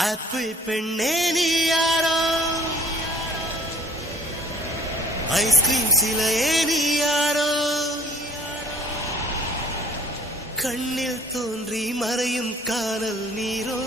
Apple பெண்ணே நீ யாரோ, ஐஸ்கிரீம் சிலையே நீ யாரோ, கண்ணில் தோன்றி மறையும் காணல் நீரோ.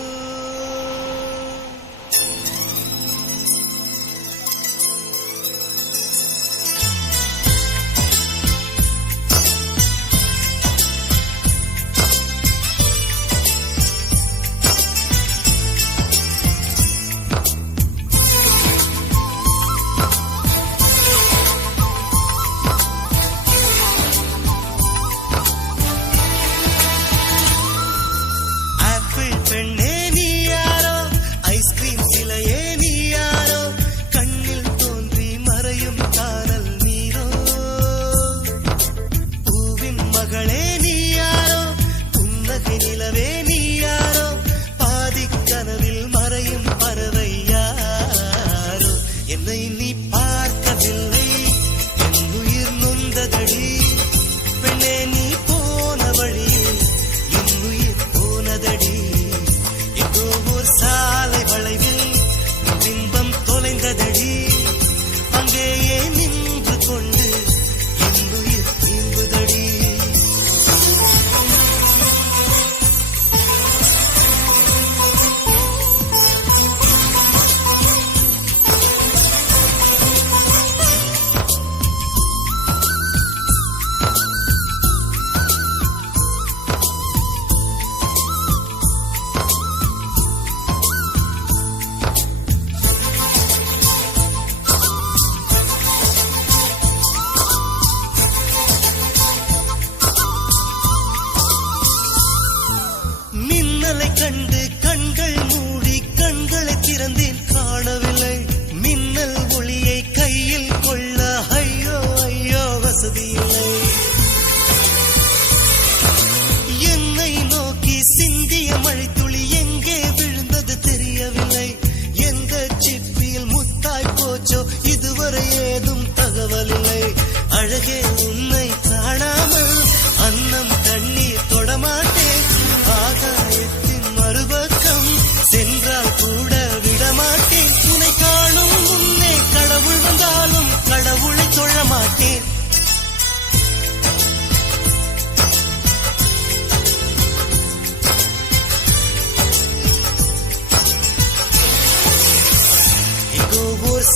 பெண்ணே நீ யாரோ, ஐஸ்கிரீம் சிலையே நீ யாரோ, கண்ணில் தோன்றி மறையும் காணல் நீரோ. பூவின் மகளே நீ யாரோ, புன்னகை நிலவே நீ யாரோ, பாதிக் கனவில் மறையும் பறவை யாரோ. என்னை நீ பார்க்கவில்லை, என் உயிர் நொந்ததடி பெண்ணே, நீ போன வழியில் என் உயிர் போனதடி. சாலை வளைவில் பிம்பம் தொலைந்ததடி, அங்கேயே நின்று கொண்டு என் உயிர் தீர்ந்ததடி. கண்டு கண்கள் மூடி கண்களை திறந்தேன், காணவில்லை மின்னல் ஒளியை கையில் கொள்ள. ஐயோ ஐயோ வசதி இல்லை. என்னை நோக்கி சிந்திய மழைத்துளி எங்கே விழுந்தது தெரியவில்லை. எந்த சிப்பியில் முத்தாய் போச்சோ இதுவரை ஏதும் தகவல் இல்லை. அழகே உன்னை காணாமல் அன்னம் தண்ணீர் தொடமாட்டேன். ஆகாயத்தின் மறுபக்கம் சென்றால் கூட விடமாட்டேன். உன்னை காணும் முன்னே கடவுள் வந்தாலும் கடவுளை தொழ மாட்டேன். எங்கோ ஓர்